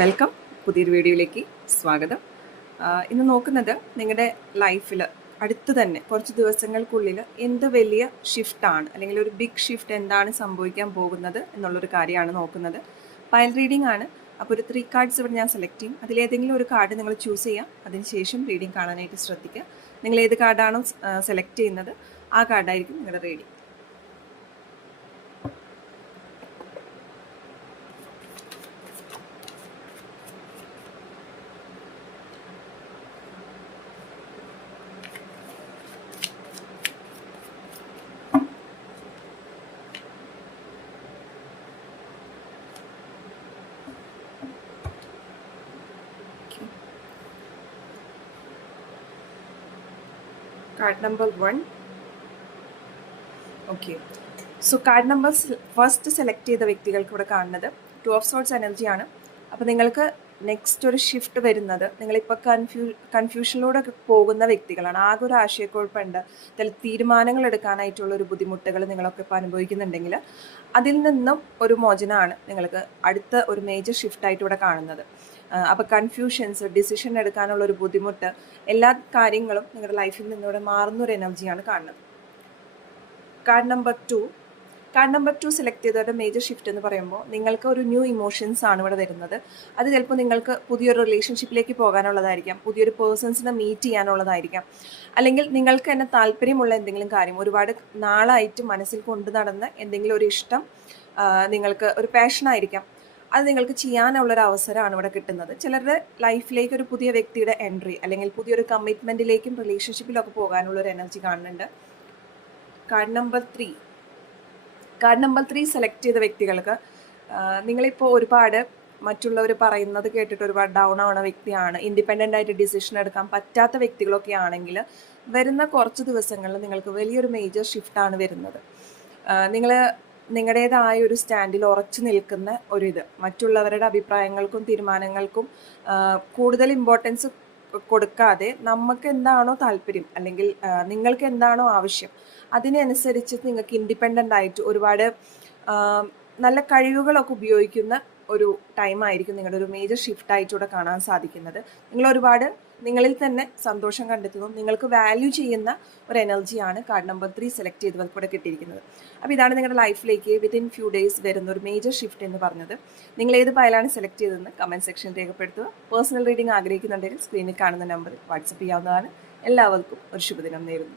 Welcome. പുതിയൊരു വീഡിയോയിലേക്ക് സ്വാഗതം. ഇന്ന് നോക്കുന്നത് നിങ്ങളുടെ ലൈഫിൽ അടുത്ത് തന്നെ കുറച്ച് ദിവസങ്ങൾക്കുള്ളിൽ എന്ത് വലിയ ഷിഫ്റ്റാണ് അല്ലെങ്കിൽ ഒരു ബിഗ് ഷിഫ്റ്റ് എന്താണ് സംഭവിക്കാൻ പോകുന്നത് എന്നുള്ളൊരു കാര്യമാണ് നോക്കുന്നത്. പൈൽ റീഡിംഗ് ആണ്. അപ്പോൾ ഒരു 3 കാർഡ്സ് ഇവിടെ ഞാൻ സെലക്ട് ചെയ്യും. അതിലേതെങ്കിലും ഒരു കാർഡ് നിങ്ങൾ ചൂസ് ചെയ്യാം. അതിനുശേഷം റീഡിംഗ് കാണാനായിട്ട് ശ്രദ്ധിക്കുക. നിങ്ങൾ ഏത് കാർഡാണോ സെലക്ട് ചെയ്യുന്നത് ആ കാർഡായിരിക്കും നിങ്ങളുടെ reading. Card number 1. Okay, so card number first select ചെയ്ത വ്യക്തികൾക്ക് ഇവിടെ കാണുന്നത് 2 ഓഫ് സോർട്സ് എനർജിയാണ്. അപ്പോൾ നിങ്ങൾക്ക് നെക്സ്റ്റ് ഒരു ഷിഫ്റ്റ് വരുന്നത് നിങ്ങളിപ്പോൾ കൺഫ്യൂഷനിലൂടെ പോകുന്ന വ്യക്തികളാണ്. ആകെ ഒരു ആശയക്കുഴപ്പമുണ്ട്, ചില തീരുമാനങ്ങൾ എടുക്കാനായിട്ടുള്ള ഒരു ബുദ്ധിമുട്ടുകൾ നിങ്ങളൊക്കെ ഇപ്പോൾ അനുഭവിക്കുന്നുണ്ടെങ്കിൽ അതിൽ നിന്നും ഒരു മോചനമാണ് നിങ്ങൾക്ക് അടുത്ത ഒരു മേജർ ഷിഫ്റ്റായിട്ട് ഇവിടെ കാണുന്നത്. അപ്പോൾ കൺഫ്യൂഷൻസ്, ഡിസിഷൻ എടുക്കാനുള്ള ഒരു ബുദ്ധിമുട്ട്, എല്ലാ കാര്യങ്ങളും നിങ്ങളുടെ ലൈഫിൽ നിന്നിവിടെ മാറുന്നൊരു എനർജിയാണ് കാണുന്നത്. കാർഡ് നമ്പർ 2 സെലക്ട് ചെയ്തവരുടെ മേജർ ഷിഫ്റ്റ് എന്ന് പറയുമ്പോൾ നിങ്ങൾക്ക് ഒരു ന്യൂ ഇമോഷൻസ് ആണ് ഇവിടെ വരുന്നത്. അത് ചിലപ്പോൾ നിങ്ങൾക്ക് പുതിയൊരു റിലേഷൻഷിപ്പിലേക്ക് പോകാനുള്ളതായിരിക്കാം, പുതിയൊരു പേഴ്സൺസിനെ മീറ്റ് ചെയ്യാനുള്ളതായിരിക്കാം, അല്ലെങ്കിൽ നിങ്ങൾക്ക് തന്നെ താല്പര്യമുള്ള എന്തെങ്കിലും കാര്യം, ഒരുപാട് നാളായിട്ട് മനസ്സിൽ കൊണ്ടു നടന്ന എന്തെങ്കിലും ഒരു ഇഷ്ടം, നിങ്ങൾക്ക് ഒരു പാഷനായിരിക്കാം, അത് നിങ്ങൾക്ക് ചെയ്യാനുള്ളൊരു അവസരമാണ് ഇവിടെ കിട്ടുന്നത്. ചിലരുടെ ലൈഫിലേക്ക് ഒരു പുതിയ വ്യക്തിയുടെ എൻട്രി അല്ലെങ്കിൽ പുതിയൊരു കമ്മിറ്റ്മെൻറ്റിലേക്കും റിലേഷൻഷിപ്പിലൊക്കെ പോകാനുള്ളൊരു എനർജി കാണുന്നുണ്ട്. കാർഡ് നമ്പർ 3 സെലക്ട് ചെയ്ത വ്യക്തികൾക്ക് നിങ്ങളിപ്പോൾ ഒരുപാട് മറ്റുള്ളവർ പറയുന്നത് കേട്ടിട്ട് ഒരുപാട് ഡൗൺ ആവുന്ന വ്യക്തിയാണ്, ഇൻഡിപെൻഡൻ്റ് ആയിട്ട് ഡിസിഷൻ എടുക്കാൻ പറ്റാത്ത വ്യക്തികളൊക്കെ ആണെങ്കിൽ വരുന്ന കുറച്ച് ദിവസങ്ങളിൽ നിങ്ങൾക്ക് വലിയൊരു മേജർ ഷിഫ്റ്റാണ് വരുന്നത്. നിങ്ങളുടേതായ ഒരു സ്റ്റാൻഡിൽ ഉറച്ചു നിൽക്കുന്ന ഒരിത്, മറ്റുള്ളവരുടെ അഭിപ്രായങ്ങൾക്കും തീരുമാനങ്ങൾക്കും കൂടുതൽ ഇമ്പോർട്ടൻസ് കൊടുക്കാതെ നമുക്ക് എന്താണോ താല്പര്യം അല്ലെങ്കിൽ നിങ്ങൾക്ക് എന്താണോ ആവശ്യം അതിനനുസരിച്ച് നിങ്ങൾക്ക് ഇൻഡിപെൻഡൻ്റ് ആയിട്ട് ഒരുപാട് നല്ല കഴിവുകളൊക്കെ ഉപയോഗിക്കുന്ന ഒരു ടൈമായിരിക്കും നിങ്ങളുടെ ഒരു മേജർ ഷിഫ്റ്റായിട്ടൂടെ കാണാൻ സാധിക്കുന്നത്. നിങ്ങൾ ഒരുപാട് നിങ്ങളിൽ തന്നെ സന്തോഷം കണ്ടെത്തുന്നു, നിങ്ങൾക്ക് വാല്യൂ ചെയ്യുന്ന ഒരു എനർജിയാണ് കാർഡ് നമ്പർ 3 സെലക്ട് ചെയ്തവർക്ക് ഇവിടെ കിട്ടിയിരിക്കുന്നത്. അപ്പോൾ ഇതാണ് നിങ്ങളുടെ ലൈഫിലേക്ക് വിത്തിൻ ഫ്യൂ ഡേയ്സ് വരുന്ന ഒരു മേജർ ഷിഫ്റ്റ് എന്ന് പറഞ്ഞത്. നിങ്ങൾ ഏത് പൈലാണ് സെലക്ട് ചെയ്തതെന്ന് കമൻറ്റ് സെക്ഷനിൽ രേഖപ്പെടുത്തുക. പേഴ്സണൽ റീഡിംഗ് ആഗ്രഹിക്കുന്നുണ്ടെങ്കിൽ സ്ക്രീനിൽ കാണുന്ന നമ്പറിൽ വാട്സപ്പ് ചെയ്യാവുന്നതാണ്. എല്ലാവർക്കും ഒരു ശുഭദിനം നേരുന്നു.